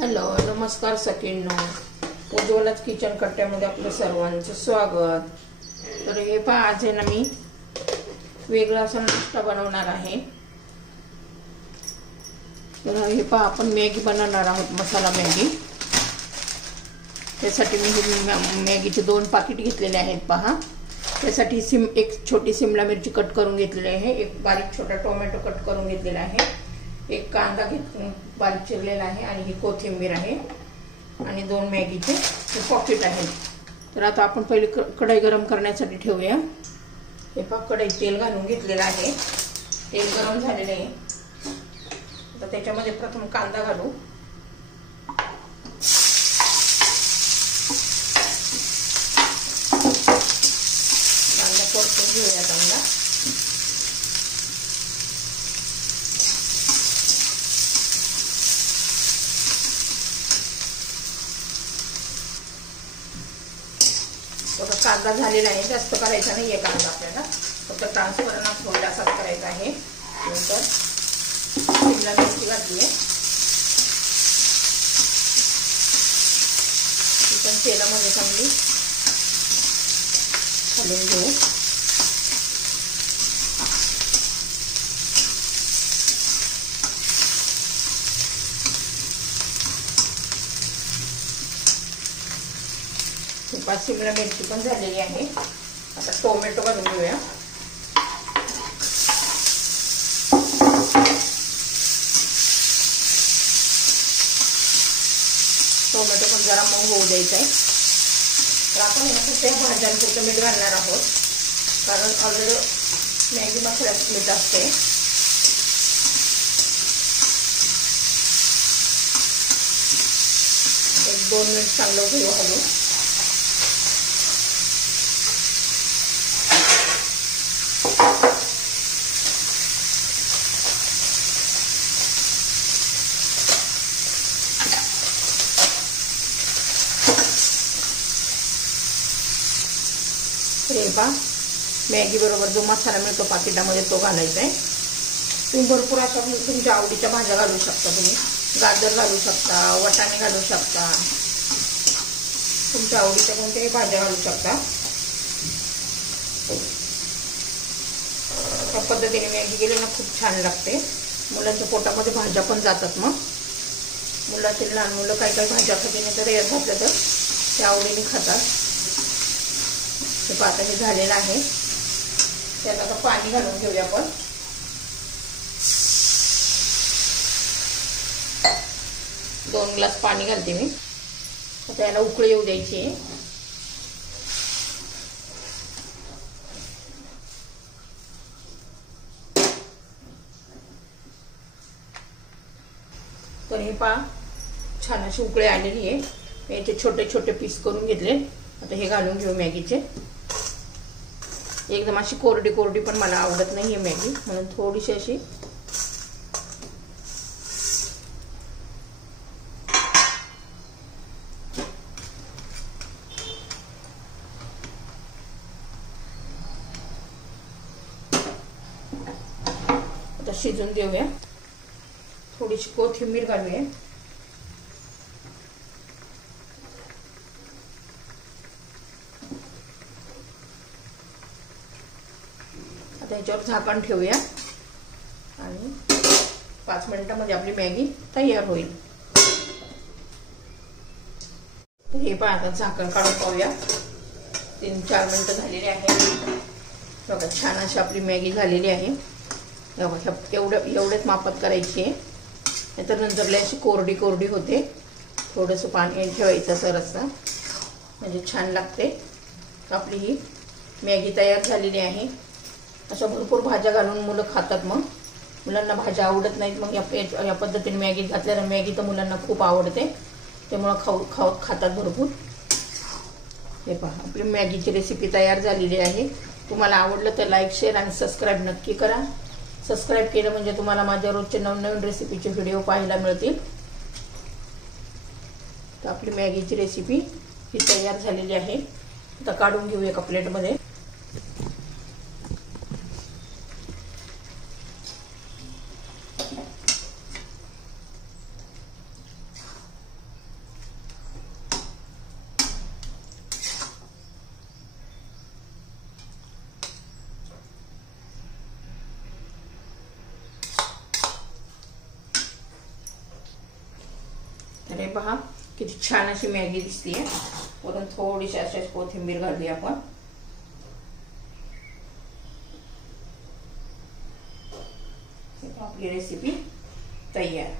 Hello नमस्कार सखींनो, उज्ज्वलाच kitchen कट्ट्यामध्ये आपलं सर्वांचं स्वागत। तर हे पहा, आज आहे ना मी वेगळा असा नाश्ता बनवणार आहे। तर हे पहा, आपण मॅगी बनवणार आहोत, मसाला मॅगी। त्यासाठी मी मॅगीचे 2 पाकिट घेतलेले आहेत पहा। त्यासाठी एक छोटी शिमला मिरची कट करून घेतलेली आहे, एक बारीक छोटा टोमॅटो कट करून घेतलेला आहे, एक कांदा बारीक चिरलेला आहे आणि ही कोथिंबीर आहे आणि 2 मॅगीचे पॉकेट आहेत। तर आता आपण पहिले कढई गरम करण्यासाठी ठेवूया। हे पहा, कढईत तेल घालून घेतलेलं आहे, तेल गरम झालेले आहे। आता त्याच्यामध्ये प्रथम कांदा घालू। कांदा परतून घेऊया चांगला। कांदा झालेला आहे, जास्त करायचा नाहीये कांदा, आपल्याला फक्त ट्रान्सफरन्स होईल असाच करायचा आहे। नंतर शिमला मिरची घातली आहे, ती पण तेलामध्ये चांगली घालून घेऊ। शिमला मिरची पण झालेली आहे। आता टोमॅटो घालून घेऊया। टोमॅटो पण जरा मऊ होऊ द्यायचा आहे। तर आपण फक्त या भाज्यांपुरतं मीठ घालणार आहोत, कारण ऑलरेडी मॅगी मसाल्यात मीठ असते। 1-2 मिनिट चांगलं घेऊ हलवून। मॅगी बरोबर जो मसाला मिळतो पाकिटामध्ये तो घालायचा आहे। तुम्ही भरपूर अशा तुमच्या आवडीच्या भाज्या घालू शकता, तुम्ही गाजर घालू शकता, वाटाणे घालू शकता, तुमच्या आवडीच्या कोणत्याही भाज्या घालू शकता। त्या पद्धतीने मॅगी केली ना खूप छान लागते। मुलांच्या पोटामध्ये भाज्या पण जातात, मग मुलातील लहान मुलं काही काही भाज्या खाती नाही, तर यात घातलं तर ते आवडीने खातात। आता हे झालेलं आहे, त्यात आता पाणी घालून घेऊया आपण। 2 ग्लास पाणी घालते मी। आता याला उकळी येऊ द्यायची आहे। तर हे पहा, छान अशी उकळी आलेली आहे। याचे छोटे छोटे पीस करून घेतले। आता हे घालून घेऊ मॅगीचे। एकदम अशी कोरडी कोरडी पण मला आवडत नाहीये मॅगी, म्हणून थोडीशी अशी आता शिजून देऊया। थोडीशी कोथिंबीर घालूया। याच्यावर झाकण ठेवूया आणि 5 मिनिटांमध्ये आपली मॅगी तयार होईल। हे पहा, आता झाकण काढून पाहूया। 3-4 मिनिटं झालेली आहे। बघा, छान अशी आपली मॅगी झालेली आहे। एवढेच मापात करायची आहे, नाहीतर नंतर लय अशी कोरडी कोरडी होते। थोडंसं पाणी ठेवायचं सरसं, म्हणजे छान लागते। आपली ही मॅगी तयार झालेली आहे। अशा भरपूर भाज्या घालून मुलं खातात, मग मुलांना भाज्या आवडत नाहीत, मग या पद्धतीने मॅगी घातल्यावर मॅगी तर मुलांना खूप आवडते, त्यामुळे खातात भरपूर। हे पहा, आपली मॅगीची रेसिपी तयार झालेली आहे। तुम्हाला आवडलं तर लाईक, शेअर आणि सबस्क्राईब नक्की करा। सबस्क्राईब केलं म्हणजे तुम्हाला माझ्या रोजचे नवनवीन रेसिपीचे व्हिडिओ पाहायला मिळतील। तर आपली मॅगीची रेसिपी ही तयार झालेली आहे। आता काढून घेऊ एका प्लेटमध्ये। हे पहा किती छान अशी मॅगी दिसतीये. वरून थोडीशी अशाच कोथिंबीर घालूया आपण. आपली रेसिपी तयार.